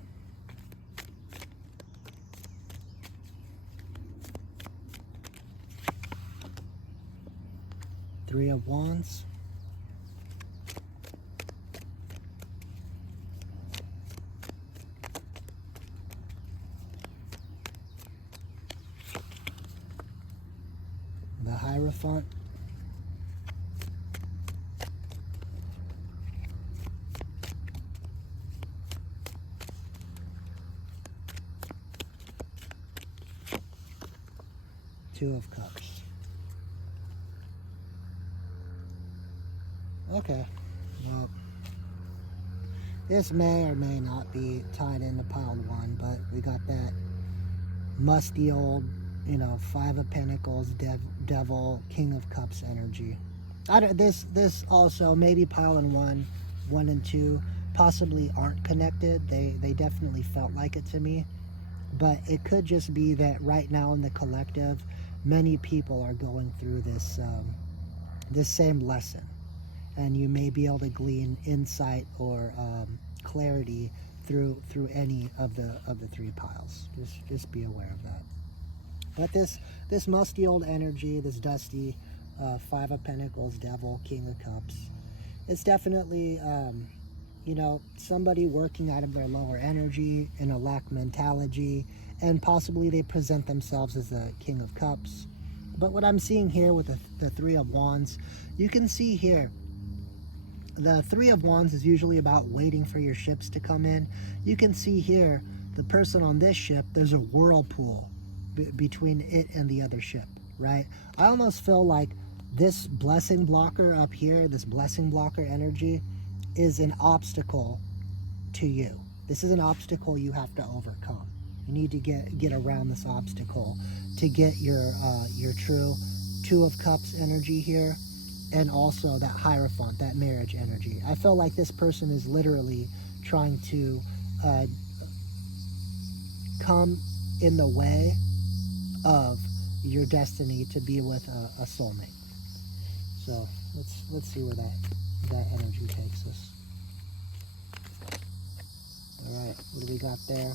Three of Wands. The Hierophant. Two of Cups. Okay, well, this may or may not be tied into pile 1, but we got that musty old, 5 of Pentacles, Devil, King of Cups energy. This also, maybe pile 1 and 2 possibly aren't connected. They definitely felt like it to me, but it could just be that right now in the collective, many people are going through this this same lesson, and you may be able to glean insight or clarity through any of the 3 piles. Just be aware of that. But this musty old energy, this dusty 5 of Pentacles, Devil, King of Cups, it's definitely somebody working out of their lower energy in a lack mentality, and possibly they present themselves as the King of Cups. But what I'm seeing here with the 3 of Wands, you can see here, the 3 of Wands is usually about waiting for your ships to come in. You can see here, the person on this ship, there's a whirlpool between it and the other ship, right? I almost feel like this blessing blocker up here, this blessing blocker energy, is an obstacle to you. This is an obstacle you have to overcome. You need to get around this obstacle to get your true 2 of Cups energy here, and also that Hierophant, that marriage energy. I feel like this person is literally trying to come in the way of your destiny to be with a soulmate. So let's see where that energy takes us. All right, what do we got there?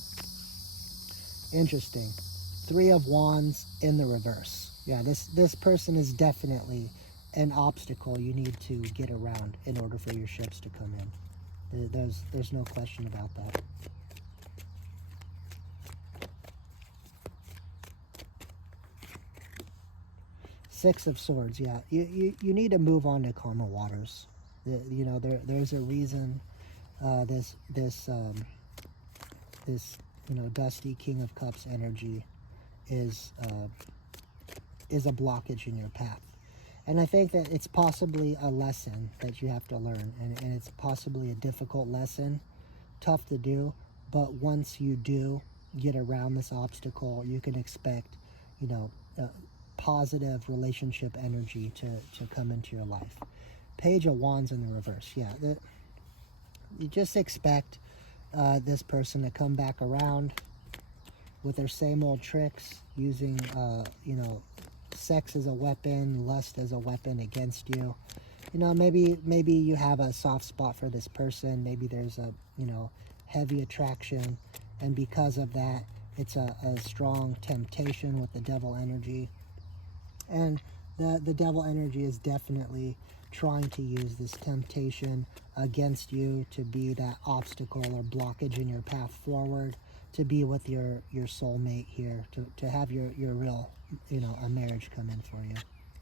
Interesting. 3 of Wands in the reverse. Yeah, this person is definitely an obstacle you need to get around in order for your ships to come in. There's no question about that. Six of Swords. Yeah, you need to move on to calmer waters. There's a reason this dusty King of Cups energy is a blockage in your path. And I think that it's possibly a lesson that you have to learn, and it's possibly a difficult lesson, tough to do, but once you do get around this obstacle, you can expect, positive relationship energy to come into your life. Page of Wands in the reverse. Yeah, you just expect this person to come back around with their same old tricks, using, sex as a weapon, lust as a weapon against you. Maybe you have a soft spot for this person. Maybe there's a, heavy attraction, and because of that, it's a strong temptation with the Devil energy. And the Devil energy is definitely trying to use this temptation against you to be that obstacle or blockage in your path forward, to be with your soulmate here, to have your real, a marriage come in for you.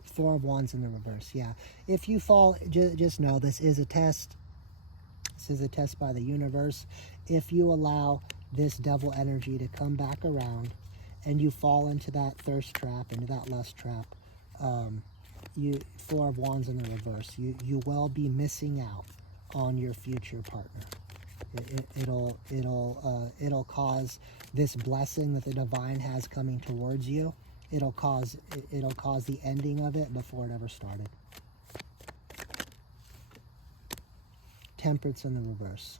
4 of Wands in the reverse. Yeah, if you fall, just know this is a test. This is a test by the universe. If you allow this devil energy to come back around and you fall into that thirst trap, into that lust trap, you Four of Wands in the reverse, you will be missing out on your future partner. It'll cause this blessing that the divine has coming towards you. It'll cause the ending of it before it ever started. Temperance in the reverse.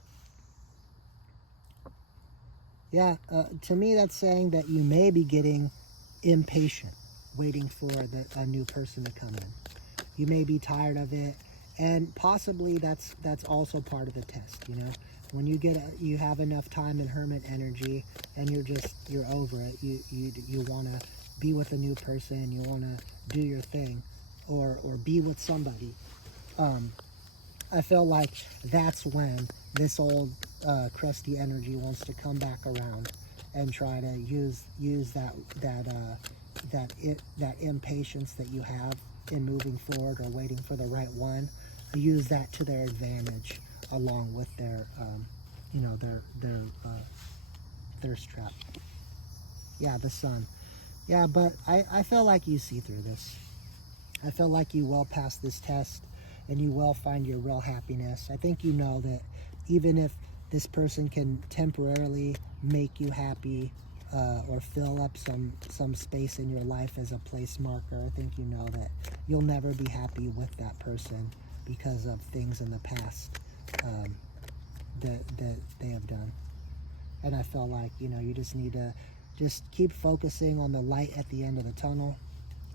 Yeah, to me that's saying that you may be getting impatient, waiting for a new person to come in. You may be tired of it, and possibly that's also part of the test. You know, when you have enough time in hermit energy, and you're over it. You want to be with a new person. You want to do your thing, or be with somebody. I feel like that's when this old crusty energy wants to come back around and try to use that impatience that you have in moving forward or waiting for the right one, use that to their advantage along with their their thirst trap. Yeah, the sun. Yeah, but I feel like you see through this. I feel like you will pass this test and you will find your real happiness. I think you know that even if this person can temporarily make you happy or fill up some space in your life as a place marker, I think you know that you'll never be happy with that person because of things in the past that they have done. And I feel like, you know, you just need to just keep focusing on the light at the end of the tunnel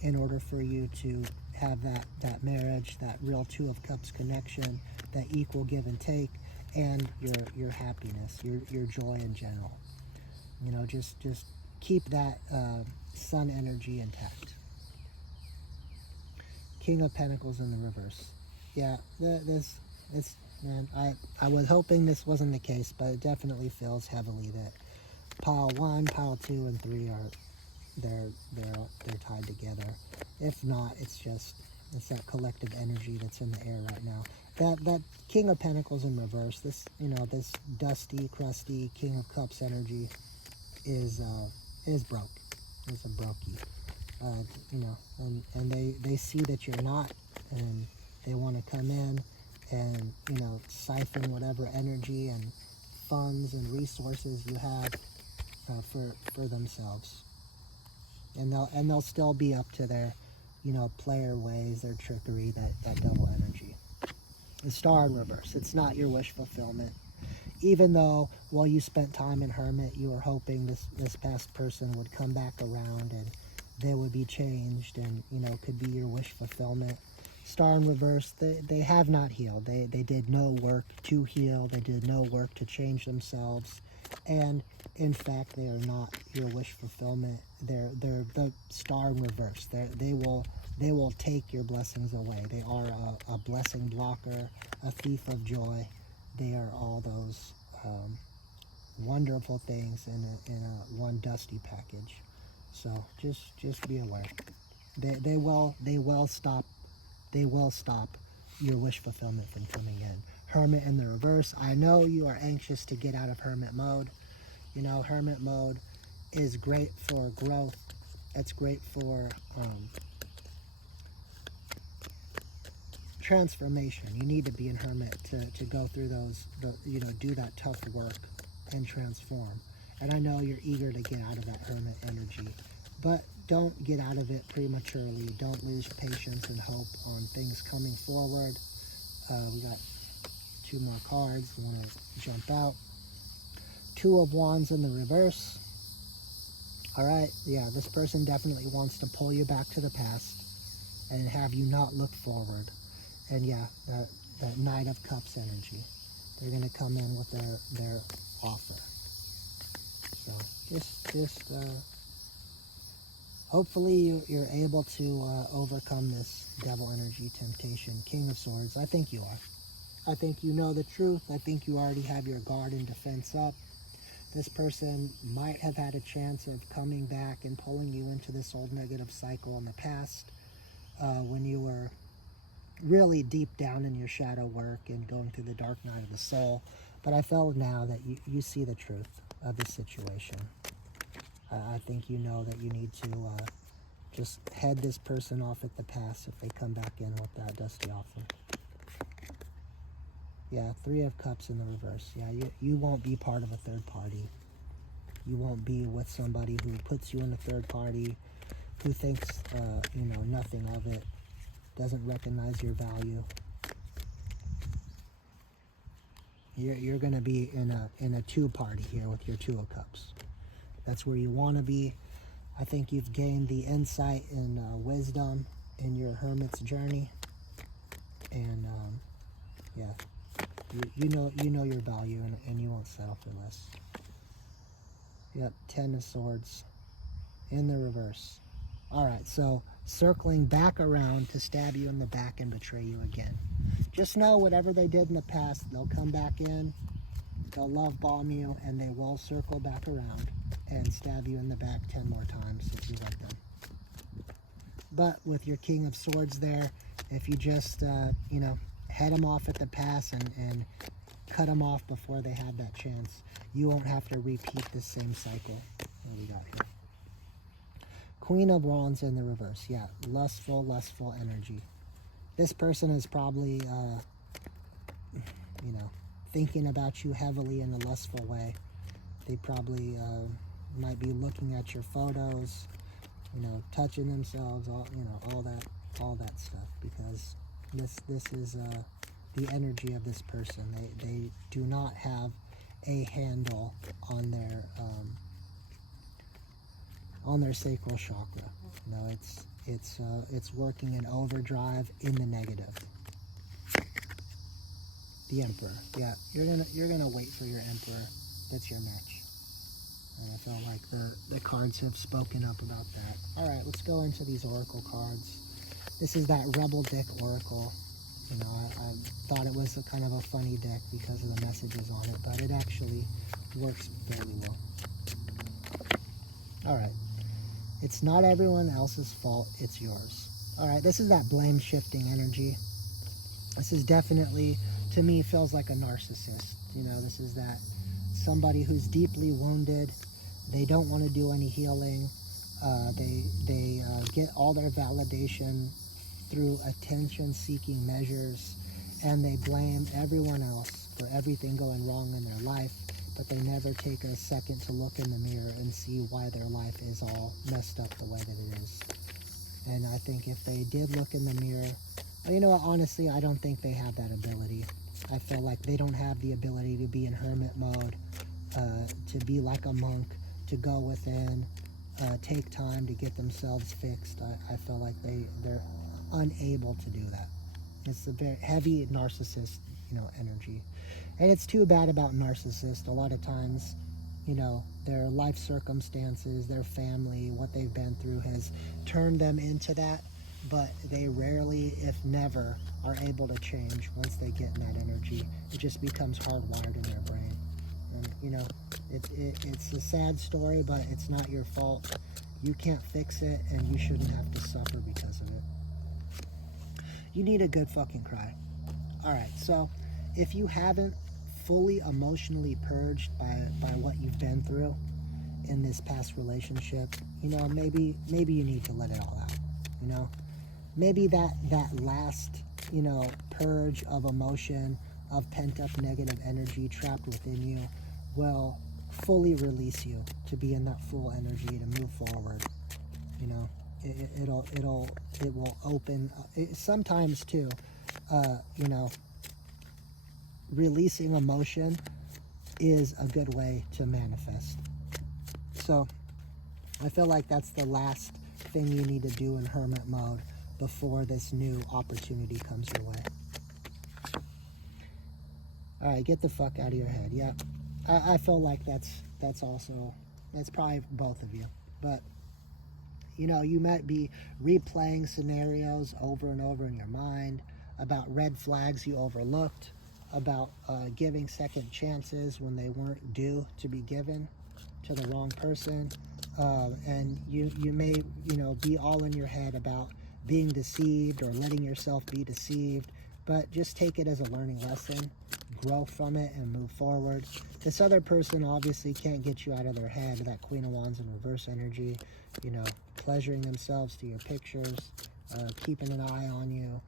in order for you to have that marriage, that real Two of Cups connection, that equal give and take, and your happiness, your joy in general. You know, just keep that sun energy intact. King of Pentacles in the reverse. Yeah, this man, I was hoping this wasn't the case, but it definitely feels heavily that pile 1, pile 2, and 3 are they're tied together. If not, it's that collective energy that's in the air right now. That King of Pentacles in reverse, this dusty, crusty King of Cups energy is broke. It's a brokey. And they see that you're not, and they want to come in and siphon whatever energy and funds and resources you have for themselves. And they'll still be up to their player ways, their trickery, that double energy. The Star in reverse, it's not your wish fulfillment. Even though while you spent time in Hermit, you were hoping this past person would come back around and they would be changed and could be your wish fulfillment. Star in reverse, they have not healed. They did no work to heal. They did no work to change themselves. And in fact, they are not your wish fulfillment. They're the Star in reverse. They will take your blessings away. They are a blessing blocker, a thief of joy. They are all those wonderful things in a one dusty package. So just be aware. They will stop your wish fulfillment from coming in. Hermit in the reverse. I know you are anxious to get out of Hermit mode. Hermit mode is great for growth. It's great for transformation. You need to be in Hermit to go through do that tough work and transform. And I know you're eager to get out of that Hermit energy, but don't get out of it prematurely. Don't lose patience and hope on things coming forward. We got 2 more cards. I want to jump out. 2 of Wands in the reverse. All right, yeah, this person definitely wants to pull you back to the past and have you not look forward. And yeah, that Knight of Cups energy. They're going to come in with their offer. So just hopefully you're able to overcome this devil energy temptation. King of Swords, I think you are. I think you know the truth. I think you already have your guard and defense up. This person might have had a chance of coming back and pulling you into this old negative cycle in the past when you were really deep down in your shadow work and going through the dark night of the soul. But I feel now that you see the truth of the situation. I think you know that you need to just head this person off at the pass if they come back in with that dusty offer. Yeah, 3 of Cups in the reverse. Yeah, you won't be part of a third party. You won't be with somebody who puts you in a third party, who thinks, nothing of it, doesn't recognize your value. You're going to be in a 2 party here with your 2 of Cups. That's where you want to be. I think you've gained the insight and wisdom in your hermit's journey, and yeah, you know your value, and you won't settle for less. Yep, 10 of Swords in the reverse. All right, so circling back around to stab you in the back and betray you again. Just know whatever they did in the past, they'll come back in, they'll love bomb you, and they will circle back around and stab you in the back 10 more times if you let them. But with your King of Swords there, if you just, head them off at the pass and cut them off before they had that chance, you won't have to repeat the same cycle that we got here. Queen of Wands in the reverse. Yeah, lustful energy. This person is probably, thinking about you heavily in a lustful way. They probably might be looking at your photos, touching themselves, all that stuff, because this is the energy of this person. They do not have a handle on their sacral chakra. It's working in overdrive in the negative. The Emperor. Yeah, you're gonna wait for your Emperor. That's your match. And I felt like the cards have spoken up about that. All right, let's go into these Oracle cards. This is that Rebel Dick Oracle. I thought it was a kind of a funny deck because of the messages on it, but it actually works fairly well. All right. It's not everyone else's fault, it's yours. All right, this is that blame shifting energy. This is definitely, to me, feels like a narcissist. This is that somebody who's deeply wounded. They don't want to do any healing. They get all their validation through attention-seeking measures, and they blame everyone else for everything going wrong in their life, but they never take a second to look in the mirror and see why their life is all messed up the way that it is. And I think if they did look in the mirror, honestly, I don't think they have that ability. I feel like they don't have the ability to be in hermit mode, to be like a monk, to go within, take time to get themselves fixed. I feel like they're unable to do that. It's a very heavy narcissist, energy. And it's too bad about narcissists. A lot of times, their life circumstances, their family, what they've been through has turned them into that, but they rarely, if never, are able to change once they get in that energy. It just becomes hardwired in their brain. And, it's a sad story, but it's not your fault. You can't fix it, and you shouldn't have to suffer because of it. You need a good fucking cry. All right, so if you haven't fully emotionally purged by what you've been through in this past relationship, maybe you need to let it all out. Maybe that last purge of emotion, of pent-up negative energy trapped within you will fully release you to be in that full energy to move forward. It will open sometimes too. Releasing emotion is a good way to manifest. So I feel like that's the last thing you need to do in hermit mode before this new opportunity comes your way. All right, get the fuck out of your head. Yeah, I feel like that's probably both of you. But you might be replaying scenarios over and over in your mind about red flags you overlooked, about giving second chances when they weren't due to be given to the wrong person. And you may, be all in your head about being deceived or letting yourself be deceived, but just take it as a learning lesson, grow from it, and move forward. This other person obviously can't get you out of their head, that Queen of Wands in reverse energy, you know, pleasuring themselves to your pictures, keeping an eye on you,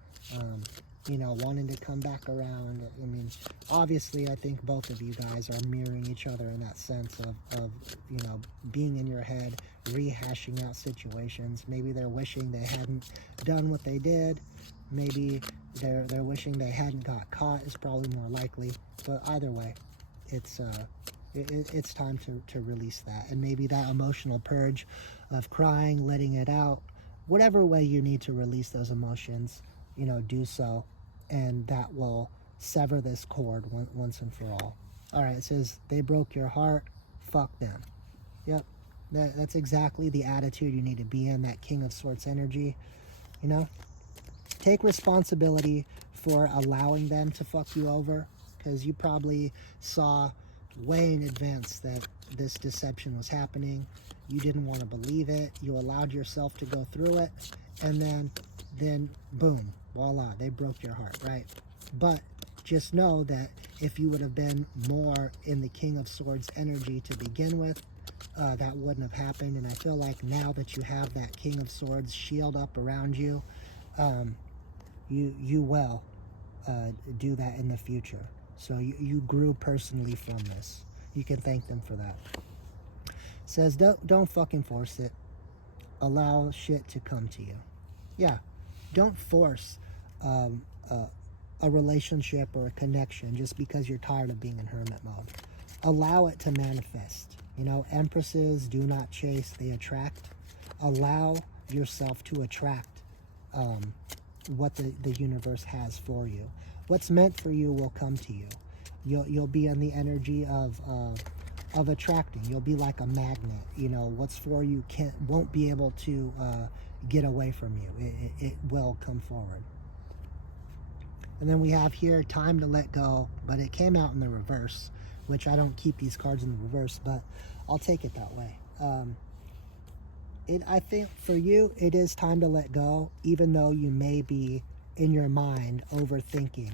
you know, wanting to come back around. I mean, obviously, I think both of you guys are mirroring each other in that sense of you know, being in your head, rehashing out situations. Maybe they're wishing they hadn't done what they did. Maybe they're wishing they hadn't got caught, is probably more likely. But either way, it's time to release that. And maybe that emotional purge of crying, letting it out, whatever way you need to release those emotions, you know, do so. And that will sever this cord once and for all. All right, it says, they broke your heart, fuck them. Yep, that's exactly the attitude you need to be in, that King of Swords energy, you know? Take responsibility for allowing them to fuck you over, because you probably saw way in advance that this deception was happening. You didn't want to believe it. You allowed yourself to go through it, and then boom, voila, they broke your heart, right? But just know that if you would have been more in the King of Swords energy to begin with, that wouldn't have happened. And I feel like now that you have that King of Swords shield up around you, you will do that in the future. So you grew personally from this. You can thank them for that. It says, don't fucking force it. Allow shit to come to you. Yeah, don't force a relationship or a connection just because you're tired of being in hermit mode. Allow it to manifest. You know, empresses do not chase, they attract. Allow yourself to attract what the universe has for you. What's meant for you will come to you. You'll be in the energy of attracting. You'll be like a magnet. You know, what's for you won't be able to get away from you. It will come forward. And then we have here, time to let go, but it came out in the reverse, which I don't keep these cards in the reverse, but I'll take it that way. I think for you, it is time to let go, even though you may be in your mind overthinking,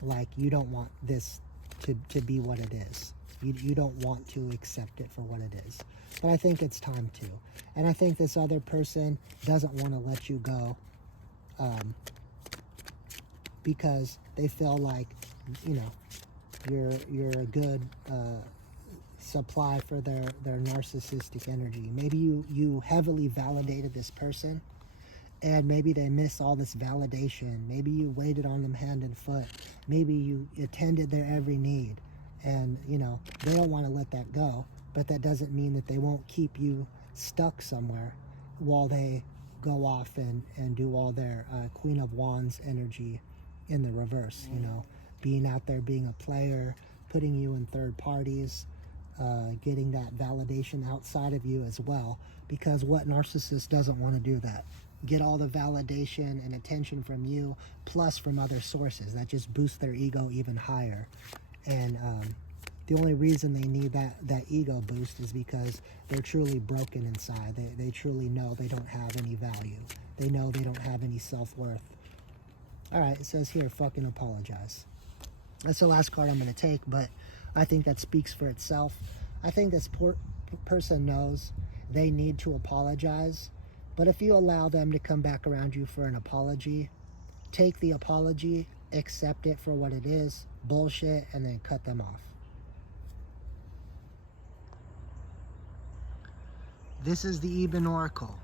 like you don't want this to be what it is. You don't want to accept it for what it is. But I think it's time to. And I think this other person doesn't want to let you go because they feel like, you know, you're a good supply for their narcissistic energy. Maybe you heavily validated this person, and maybe they miss all this validation. Maybe you waited on them hand and foot. Maybe you attended their every need, and you know, they don't want to let that go, but that doesn't mean that they won't keep you stuck somewhere while they go off and do all their Queen of Wands energy in the reverse, you know, being out there, being a player, putting you in third parties, getting that validation outside of you as well, because what narcissist doesn't want to do that? Get all the validation and attention from you, plus from other sources. That just boosts their ego even higher. And the only reason they need that ego boost is because they're truly broken inside. They truly know they don't have any value. They know they don't have any self-worth. All right, it says here, fucking apologize. That's the last card I'm going to take, but I think that speaks for itself. I think this person knows they need to apologize, but if you allow them to come back around you for an apology, take the apology, accept it for what it is, bullshit, and then cut them off. This is the Eben Oracle.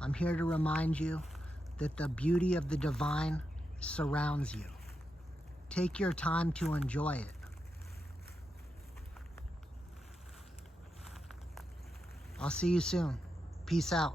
I'm here to remind you that the beauty of the divine surrounds you. Take your time to enjoy it. I'll see you soon. Peace out.